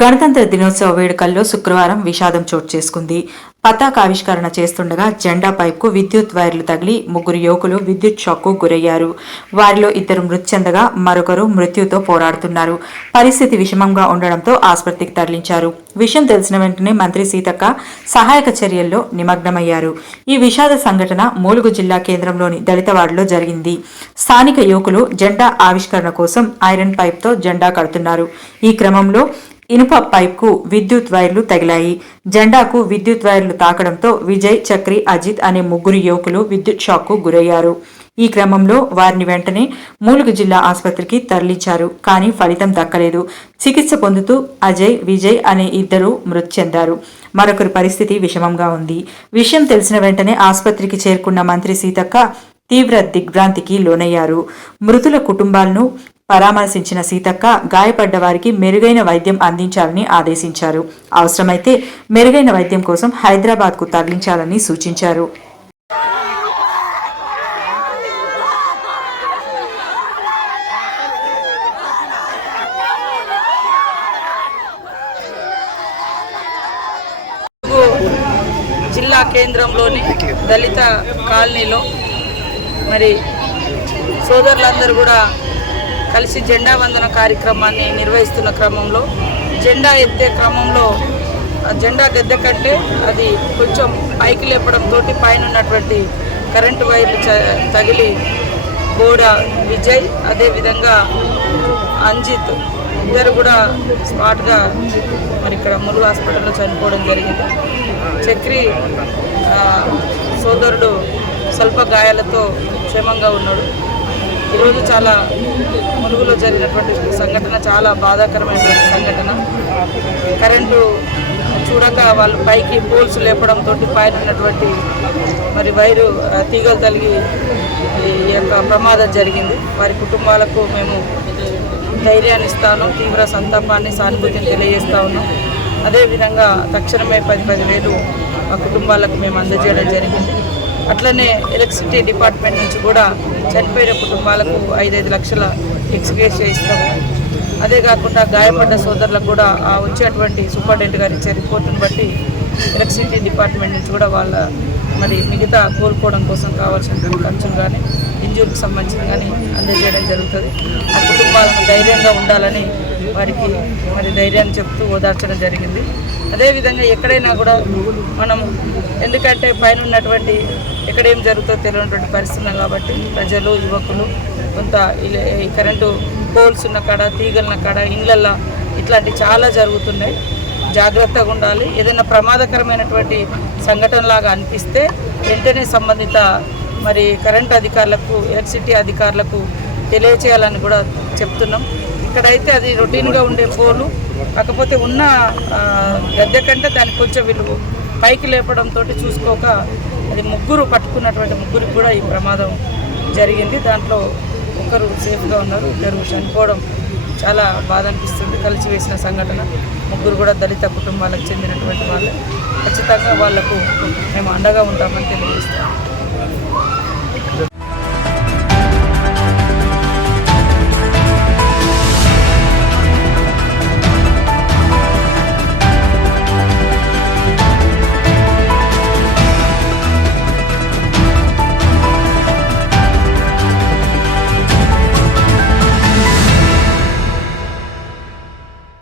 గణతంత్ర దినోత్సవ వేడుకల్లో శుక్రవారం విషాదం చోటు చేసుకుంది. పతాకావిష్కరణ చేస్తుండగా జెండా పైప్కు విద్యుత్ వైర్లు తగిలి ముగ్గురు యువకులు విద్యుత్ షాక్కు గురయ్యారు. వారిలో ఇద్దరు మృతి చెందగా మరొకరు మృత్యుతో పోరాడుతున్నారు. పరిస్థితి విషమంగా ఉండడంతో ఆసుపత్రికి తరలించారు. విషయం తెలిసిన వెంటనే మంత్రి సీతక్క సహాయక చర్యల్లో నిమగ్నమయ్యారు. ఈ విషాద సంఘటన మూలుగు జిల్లా కేంద్రంలోని దళితవాడలో జరిగింది. స్థానిక యువకులు జెండా ఆవిష్కరణ కోసం ఐరన్ పైప్తో జెండా కడుతున్నారు. ఈ క్రమంలో ఇనుప పైప్కు విద్యుత్ వైర్లు తగిలాయి. జెండాకు విద్యుత్ వైర్లు తాకడంతో విజయ్ చక్రి అజిత్ అనే ముగ్గురు యువకులు విద్యుత్ షాక్కు గురయ్యారు. ఈ క్రమంలో వారిని వెంటనే మూలుగు జిల్లా ఆసుపత్రికి తరలించారు. కానీ ఫలితం దక్కలేదు. చికిత్స పొందుతూ అజయ్ విజయ్ అనే ఇద్దరు మృతి చెందారు. మరొకరి పరిస్థితి విషమంగా ఉంది. విషయం తెలిసిన వెంటనే ఆసుపత్రికి చేరుకున్న మంత్రి సీతక్క తీవ్ర దిగ్భ్రాంతికి లోనయ్యారు. మృతుల కుటుంబాలను పరామర్శించిన సీతక్క గాయపడ్డ వారికి మెరుగైన వైద్యం అందించాలని ఆదేశించారు. అవసరమైతే మెరుగైన వైద్యం కోసం హైదరాబాద్కు తరలించాలని సూచించారు. జిల్లా కేంద్రంలోని దళిత కాలనీలో మరి సోదరులందరూ కూడా కలిసి జెండా వందన కార్యక్రమాన్ని నిర్వహిస్తున్న క్రమంలో జెండా ఎత్తే క్రమంలో జెండా గద్దె కంటే అది కొంచెం పైకి లేపడంతో పైన ఉన్నటువంటి కరెంటు వైర్లు చ- తగిలి గోడ విజయ్ అదేవిధంగా అంజిత్ ఇద్దరు కూడా స్పాట్గా మరి ఇక్కడ మురుగు హాస్పిటల్లో చనిపోవడం జరిగింది. చక్రి సోదరుడు స్వల్ప గాయాలతో క్షేమంగా ఉన్నాడు. ఈరోజు చాలా మురుగులో జరిగినటువంటి సంఘటన చాలా బాధాకరమైనటువంటి సంఘటన. కరెంటు చూడక వాళ్ళు పైకి పోల్స్ లేపడంతో పైన ఉన్నటువంటి మరి వైరు తీగలు తలిగి ఈ యొక్క ప్రమాదం జరిగింది. వారి కుటుంబాలకు మేము ధైర్యాన్ని ఇస్తాను తీవ్ర సంతాపాన్ని సానుభూతిని తెలియజేస్తా ఉన్నాం. అదేవిధంగా తక్షణమే పది పది వేలు మా కుటుంబాలకు మేము అందజేయడం జరిగింది. అట్లనే ఎలక్ట్రిసిటీ డిపార్ట్మెంట్ నుంచి కూడా చనిపోయిన కుటుంబాలకు ఐదైదు లక్షల ఎక్స్గ్రేస్ చేయిస్తాము అదే కాకుండా గాయపడ్డ సోదరులకు కూడా ఆ వచ్చేటువంటి సూపరింటెండెంట్ గారు ఇచ్చే రిపోర్టును బట్టి ఎలక్ట్రిసిటీ డిపార్ట్మెంట్ నుంచి కూడా వాళ్ళ మరి మిగతా కోలుకోవడం కోసం కావాల్సిన ఖర్చులు కానీ ఇంజూరికి సంబంధించిన కానీ అందజేయడం జరుగుతుంది. ఆ కుటుంబాలను ధైర్యంగా ఉండాలని వారికి మరి ధైర్యాన్ని చెప్తూ ఓదార్చడం జరిగింది. అదేవిధంగా ఎక్కడైనా కూడా మనం ఎందుకంటే పైన ఉన్నటువంటి ఎక్కడ ఏం జరుగుతుందో తెలియనటువంటి పరిస్థితి కాబట్టి ప్రజలు యువకులు కొంత ఇలా- ఈ కరెంటు పోల్స్ ఉన్న కాడ తీగలున్న కాడ ఇళ్ళల్లో ఇట్లాంటివి చాలా జరుగుతున్నాయి. జాగ్రత్తగా ఉండాలి. ఏదైనా ప్రమాదకరమైనటువంటి సంఘటనలాగా అనిపిస్తే వెంటనే సంబంధిత మరి కరెంట్ అధికారులకు ఎలక్ట్రిసిటీ అధికారులకు తెలియచేయాలని కూడా చెప్తున్నాం. ఇక్కడైతే అది రొటీన్గా ఉండే పోలు. కాకపోతే ఉన్న గద్దె కంటే దానికి కొంచెం విలువ పైకి లేపడంతో చూసుకోక అది ముగ్గురు పట్టుకున్నటువంటి ముగ్గురికి కూడా ఈ ప్రమాదం జరిగింది. దాంట్లో ఒకరు సేఫ్గా ఉన్నారు ఇద్దరు చనిపోవడం చాలా బాధ అనిపిస్తుంది. కలిసి వేసిన సంఘటన. ముగ్గురు కూడా దళిత కుటుంబాలకు చెందినటువంటి వాళ్ళు. ఖచ్చితంగా వాళ్ళకు మేము అండగా ఉంటామని తెలియజేస్తాం